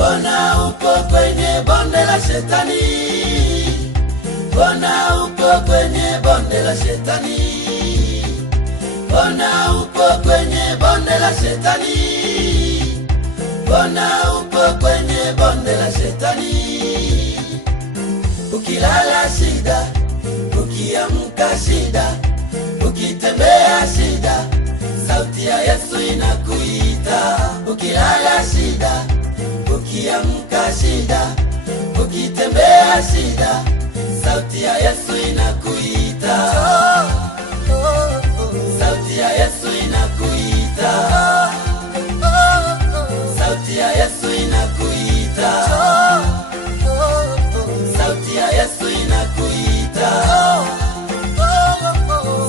Mbona upo kwenye bonde la shetani? Mbona upo kwenye bonde la shetani? Mbona upo kwenye bonde la shetani? Mbona upo kwenye bonde la shetani? Ukilala shida, ukiamka shida, ukitembea shida, sauti ya Yesu inakuita. Ukilala shida, ukiamka shida, ukitembea shida, sauti ya Yesu inakuita. Sauti ya Yesu inakuita. Sauti ya Yesu inakuita. Sauti ya Yesu inakuita.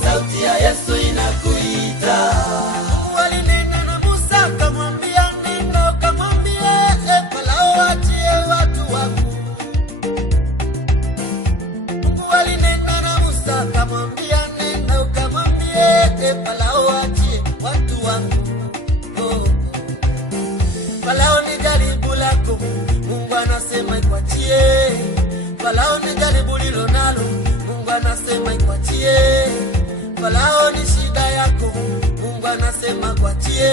Sauti ya Yesu inakuita. Walinena na Musa akamwambia, nenda ukamwambie Farao waachie watu wangu. Mungu alinena na Musa akamwambia, nenda ukamwambie Farao waachie watu wangu. Farao ni jaribu lako, Mungu anasema ikuachie. Farao ni jaribu lilo nalo, Mungu anasema ikuachie. Farao ni shida yako, Mungu anasema kuachie.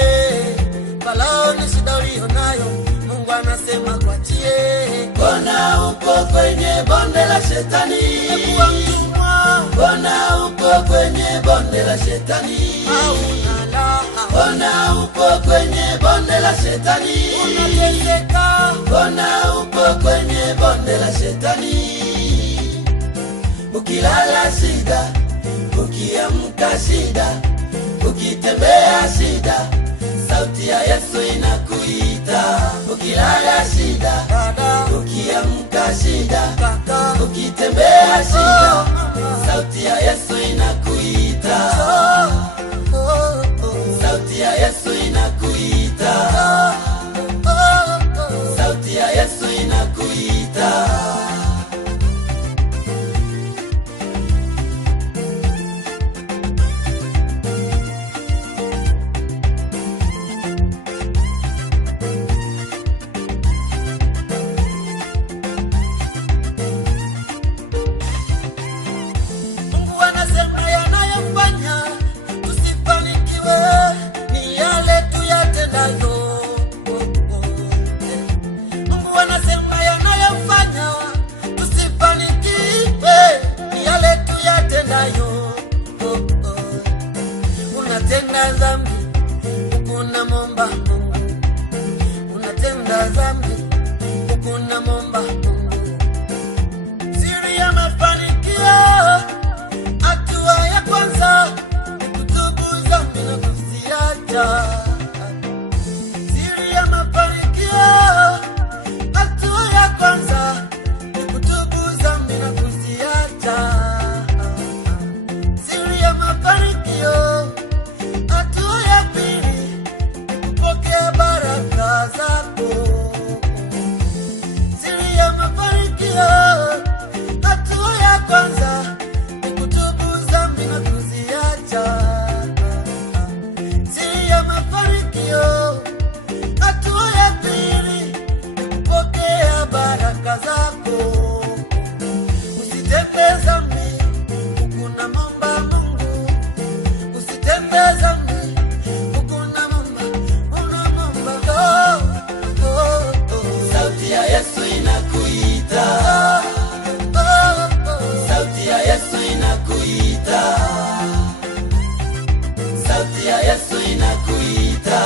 Farao ni shida uliyo nayo, Mungu anasema kuachie. Mbona upo kwenye bonde la shetani? Umekuwa mtumwa, Mbona upo kwenye bonde la shetani? hauna raha, Mbona upo kwenye bonde la shetani? unateseka. Mbona upo kwenye bonde la shetani? Ukilala shida, ukiamka shida, ukitembea shida, sauti ya Yesu inakuita. Ukilala shida, Dada, ukiamka shida, kaka, ukitembea shida, sauti ya Yesu inakuita. Sauti ya Yesu inakuita. Sauti ya Yesu inakuita. Mungu anasema yanayofanya tusifanikiwe ni yale tuyatendayo. Mungu anasema yanayofanya tusifanikiwe ni yale tuyatendayo. Unatenda dhambi huku unamwomba Mungu, unatenda dhambi huku unamwomba Mungu. Siri ya mafanikio, hatua ya kwanza ni kutubu dhambi na kuziacha. Siri ya mafanikio, hatua ya kwanza ni kutubu dhambi na kuziacha. Siri ya mafanikio, hatua ya pili ni kupokea baraka zako. Siri ya mafanikio, hatua ya kwanza ni kutubu dhambi na kuziacha. Siri ya mafanikio, hatua ya pili ni kupokea baraka zako. Usitende dhambi huku unamwomba Mungu, usitende dhambi huku unamwomba. Sauti ya Yesu inakuita. Sauti ya Yesu inakuita. Sauti ya Yesu inakuita.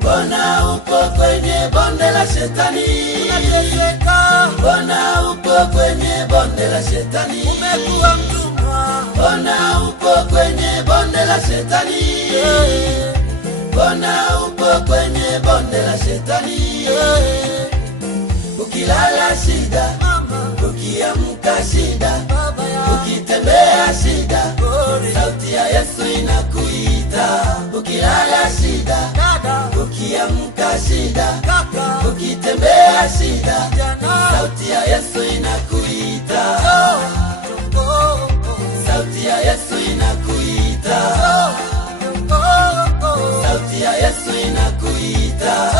Mbona upo kwenye bonde la shetani? Unateseka, Mbona upo kwenye bonde la shetani? umekuwa mtumwa. Mbona upo kwenye bonde la shetani? Mbona upo kwenye bonde la shetani? Ukilala shida, ukiamka shida, ukitembea shida, sauti ya Yesu inakuita. Ukilala shida, ukiamka shida, ukitembea shida, sauti ya Yesu inakuita. Sauti ya Yesu inakuita. Sauti ya Yesu Cha